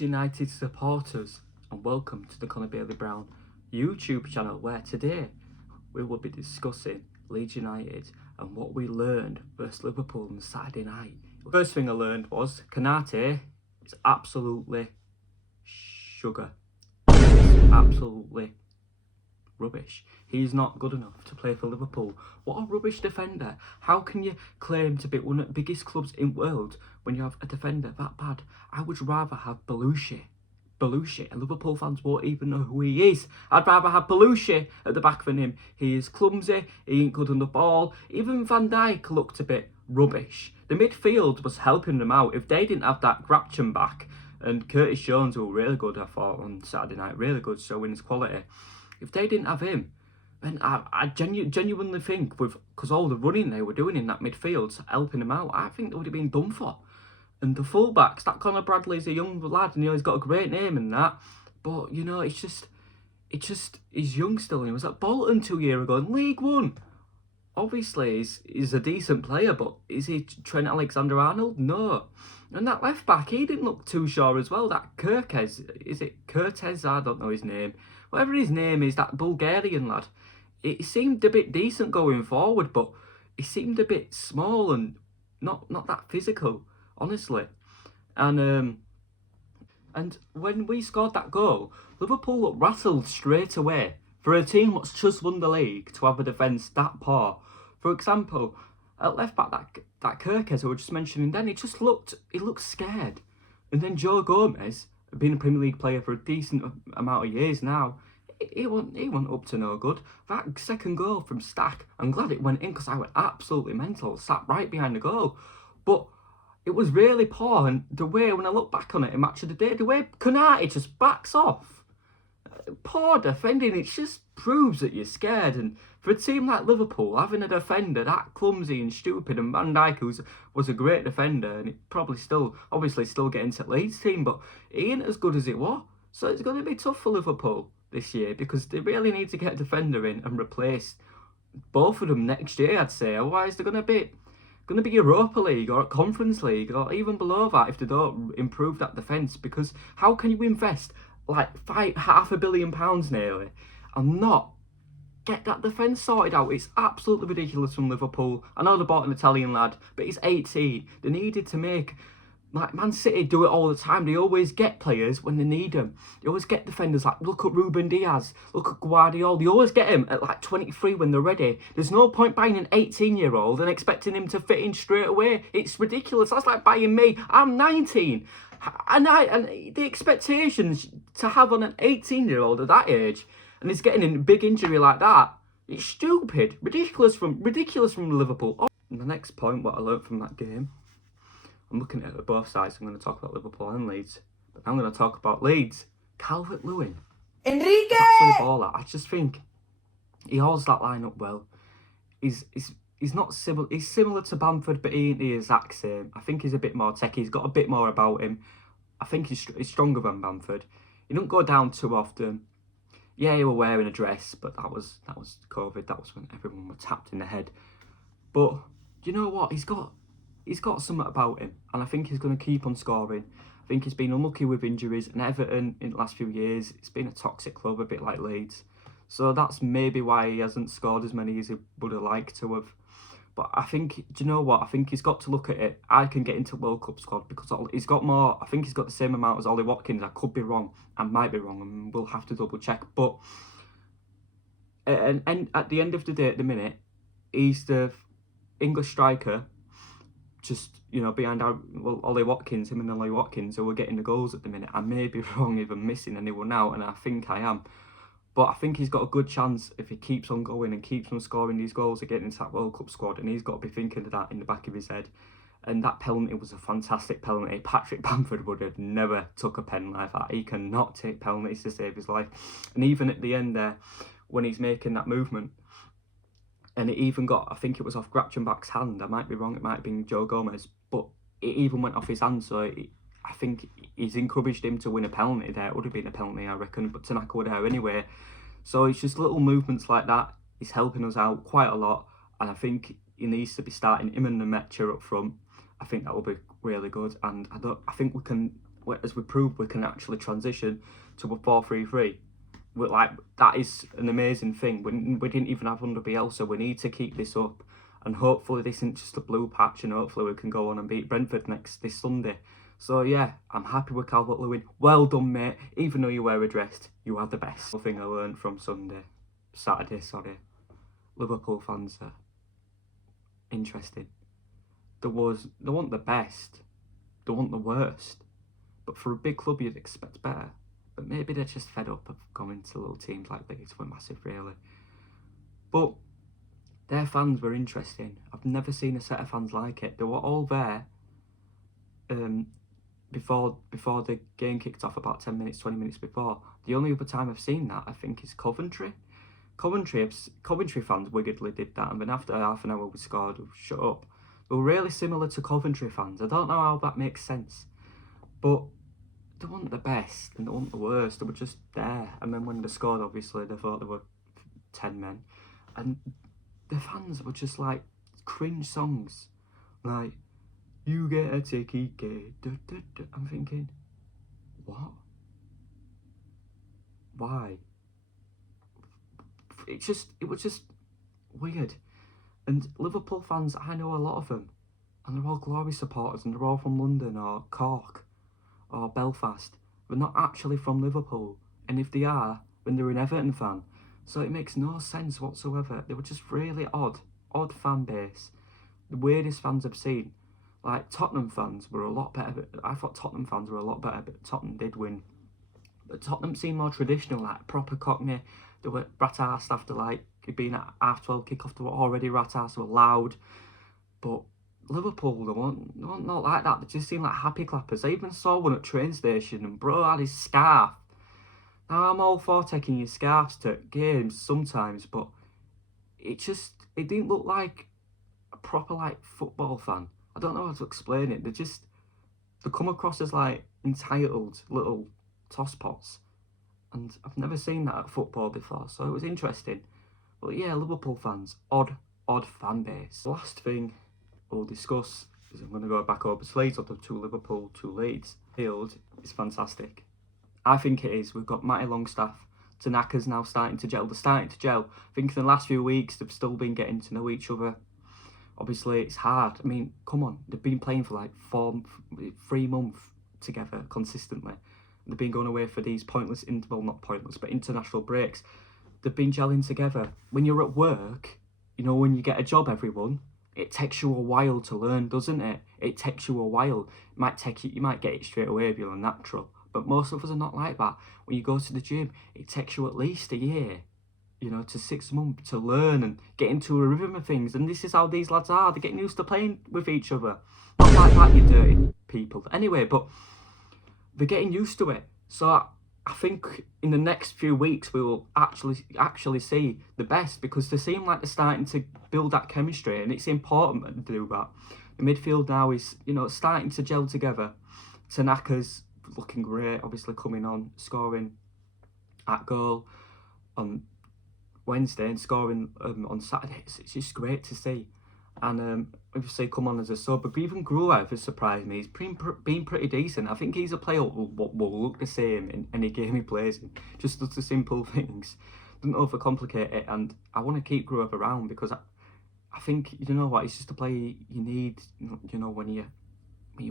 Leeds United supporters, and welcome to the Conor Bailey Brown YouTube channel, where today we will be discussing Leeds United and what we learned versus Liverpool on Saturday night. The first thing I learned was Konate is absolutely sugar. He's absolutely rubbish. He's not good enough to play for Liverpool. What a rubbish defender. How can you claim to be one of the biggest clubs in the world when you have a defender that bad? I would rather have Belushi. And Liverpool fans won't even know who he is. I'd rather have Belushi at the back than him. He is clumsy, he ain't good on the ball. Even Van Dijk looked a bit rubbish. The midfield was helping them out. If they didn't have that Grapchan back, and Curtis Jones, who were really good, I thought, on Saturday night, really good, showing his quality. If they didn't have him, then I genuinely think, because all the running they were doing in that midfield, helping them out, I think they would have been done for. And the fullbacks, that Conor Bradley's a young lad, and he's got a great name and that, but it's just he's young still. And he was at Bolton 2 years ago in League One. Obviously, he's a decent player, but is he Trent Alexander-Arnold? No. And that left back, he didn't look too sure as well. That Kirkes, is it Curtis? I don't know his name. Whatever his name is, that Bulgarian lad. It seemed a bit decent going forward, but he seemed a bit small and not that physical, honestly. And when we scored that goal, Liverpool looked rattled straight away. For a team that's just won the league to have a defence that poor. For example, at left back, that Kirkes I was just mentioning then, he looked scared. And then Joe Gomez, been a Premier League player for a decent amount of years now, he went up to no good. That second goal from Stack, I'm glad it went in because I went absolutely mental, sat right behind the goal. But it was really poor, and the way, when I look back on it in Match of the Day, the way Konate just backs off. Poor defending, it just proves that you're scared. And for a team like Liverpool, having a defender that clumsy and stupid, and Van Dijk, was a great defender, and it probably obviously still get into the Leeds team, but he ain't as good as it was. So it's going to be tough for Liverpool this year, because they really need to get a defender in and replace both of them next year, I'd say. Otherwise, they're going to be Europa League or Conference League or even below that if they don't improve that defence. Because how can you invest like £500 million nearly and not get that defence sorted out? It's absolutely ridiculous from Liverpool. I know they bought an Italian lad, but he's 18. They needed to make, like Man City do it all the time. They always get players when they need them. They always get defenders. Like, look at Ruben Diaz, look at Guardiola. They always get him at like 23 when they're ready. There's no point buying an 18-year-old and expecting him to fit in straight away. It's ridiculous. That's like buying me. I'm 19. And the expectations to have on an 18-year-old at that age, and he's getting a big injury like that, it's stupid. Ridiculous from Liverpool. Oh. And the next point, what I learned from that game, I'm looking at both sides. I'm going to talk about Liverpool and Leeds, but I'm going to talk about Leeds. Calvert-Lewin, Enrique, absolute baller. I just think he holds that line up well. He's not similar. He's similar to Bamford, but he ain't the exact same. I think he's a bit more techie. He's got a bit more about him. I think he's stronger than Bamford. He don't go down too often. Yeah, he was wearing a dress, but that was COVID. That was when everyone was tapped in the head. But you know what? He's got something about him, and I think he's going to keep on scoring. I think he's been unlucky with injuries, and Everton in the last few years, it's been a toxic club, a bit like Leeds. So that's maybe why he hasn't scored as many as he would have liked to have. But I think, do you know what? I think he's got to look at it. I can get into World Cup squad because he's got more. I think he's got the same amount as Ollie Watkins. I could be wrong. I might be wrong, and we'll have to double check. But and at the end of the day, at the minute, he's the English striker. Just, behind Ollie Watkins, him and Ollie Watkins, who are getting the goals at the minute. I may be wrong if I'm missing anyone out, and I think I am. But I think he's got a good chance if he keeps on going and keeps on scoring these goals to get into that World Cup squad, and he's got to be thinking of that in the back of his head. And that penalty was a fantastic penalty. Patrick Bamford would have never took a pen like that. He cannot take penalties to save his life. And even at the end there, when he's making that movement, and it even got, I think it was off Grapchanback's hand. I might be wrong, it might have been Joe Gomez, but it even went off his hand, so I think he's encouraged him to win a penalty there. It would have been a penalty, I reckon, but Tanaka would have anyway. So it's just little movements like that. He's helping us out quite a lot, and I think he needs to be starting him and the Metcher up front. I think that will be really good, and I think we can as we proved we can actually transition to a 4-3-3. Like, that is an amazing thing. We didn't even have under Bielsa. We need to keep this up, and hopefully this isn't just a blue patch, and hopefully we can go on and beat Brentford this Sunday. So yeah, I'm happy with Calvert-Lewin. Well done, mate. Even though you were addressed, you are the best. One thing I learned from Saturday, Liverpool fans are interesting. They weren't the best, they weren't the worst, but for a big club you'd expect better. But maybe they're just fed up of going to little teams like Leeds were massive, really. But their fans were interesting. I've never seen a set of fans like it. They were all there before the game kicked off, about 10 minutes, 20 minutes before. The only other time I've seen that, I think, is Coventry. Coventry fans wickedly did that, and then after half an hour we scored, shut up. They were really similar to Coventry fans. I don't know how that makes sense, but they weren't the best and they weren't the worst. They were just there. And then when they scored, obviously, they thought they were 10 men. And the fans were just like cringe songs. Like, you get a ticket, I'm thinking, what? Why? It was just weird. And Liverpool fans, I know a lot of them, and they're all Glory supporters, and they're all from London or Cork or Belfast. They're not actually from Liverpool, and if they are, then they're an Everton fan. So it makes no sense whatsoever. They were just really odd fan base. The weirdest fans I've seen. Like, Tottenham fans were a lot better. I thought Tottenham fans were a lot better, but Tottenham did win. But Tottenham seemed more traditional, like proper Cockney. They were rat-arsed after, like, being at half-12 kick-off. They were already rat-arsed, they were loud. But Liverpool, they weren't not like that. They just seemed like happy clappers. I even saw one at train station, and bro had his scarf. Now, I'm all for taking your scarves to games sometimes, but it didn't look like a proper, like, football fan. I don't know how to explain it. They come across as, like, entitled little tosspots. And I've never seen that at football before, so it was interesting. But yeah, Liverpool fans, odd fan base. The last thing we'll discuss is I'm going to go back over to Leeds, to Liverpool, to Leeds. Field is fantastic. I think it is. We've got Matty Longstaff. Tanaka's now starting to gel. They're starting to gel. I think in the last few weeks, they've still been getting to know each other. Obviously, it's hard. I mean, come on. They've been playing for like 3 months together consistently. They've been going away for these not pointless, but international breaks. They've been gelling together. When you're at work, you know, when you get a job, everyone, it takes you a while to learn, doesn't it? It takes you a while. You might get it straight away if you're natural. But most of us are not like that. When you go to the gym, it takes you at least a year, you know, to 6 months to learn and get into a rhythm of things. And this is how these lads are. They're getting used to playing with each other. Not like that, you dirty people. Anyway, but they're getting used to it. So I think in the next few weeks we will actually see the best, because they seem like they're starting to build that chemistry, and it's important to do that. The midfield now is, you know, starting to gel together. Tanaka's looking great, obviously coming on, scoring at goal on Wednesday and scoring on Saturday. It's just great to see. And obviously come on as a sub, but even Gruev has surprised me. He's been pretty decent. I think he's a player who will look the same in any game he plays in. Just does the simple things, doesn't overcomplicate it. And I want to keep Gruev around, because I think, you know what, he's just a player you need. You know, when you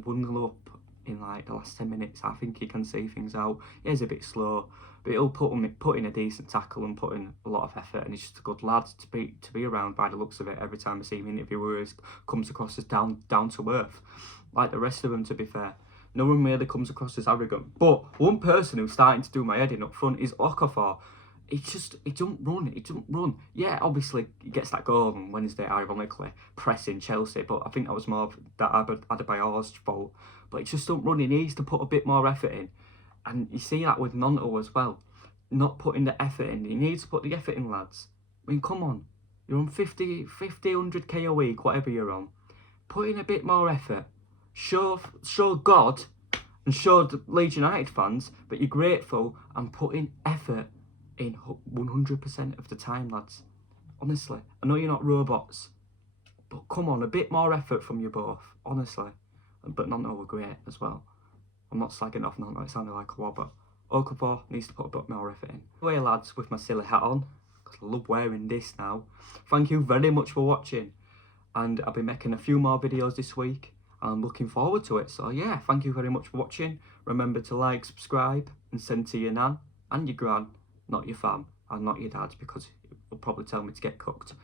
bundle up in like the last 10 minutes, I think he can see things out. He is a bit slow, but he'll put in a decent tackle and put in a lot of effort, and he's just a good lad to be around by the looks of it. Every time I see him interview, he comes across as down to earth, like the rest of them, to be fair. No one really comes across as arrogant. But one person who's starting to do my head in up front is Okafor. He don't run. Yeah, obviously he gets that goal on Wednesday, ironically, pressing Chelsea, but I think that was more of that Adebayor's fault. But he just don't run. He needs to put a bit more effort in. And you see that with Nonto as well. Not putting the effort in. He needs to put the effort in, lads. I mean, come on. You're on 100k a week, whatever you're on. Put in a bit more effort. Show God and show the Leeds United fans that you're grateful, and put in effort in 100% of the time, lads. Honestly. I know you're not robots, but come on, a bit more effort from you both. Honestly. But Nonto were great as well. I'm not slagging off, no, it sounded like a wobber. Okafor needs to put a bit more effort in. Anyway lads, with my silly hat on, because I love wearing this now, thank you very much for watching, and I'll be making a few more videos this week. I'm looking forward to it. So yeah, thank you very much for watching. Remember to like, subscribe, and send to your nan and your gran, not your fam, and not your dad, because he'll probably tell me to get cooked.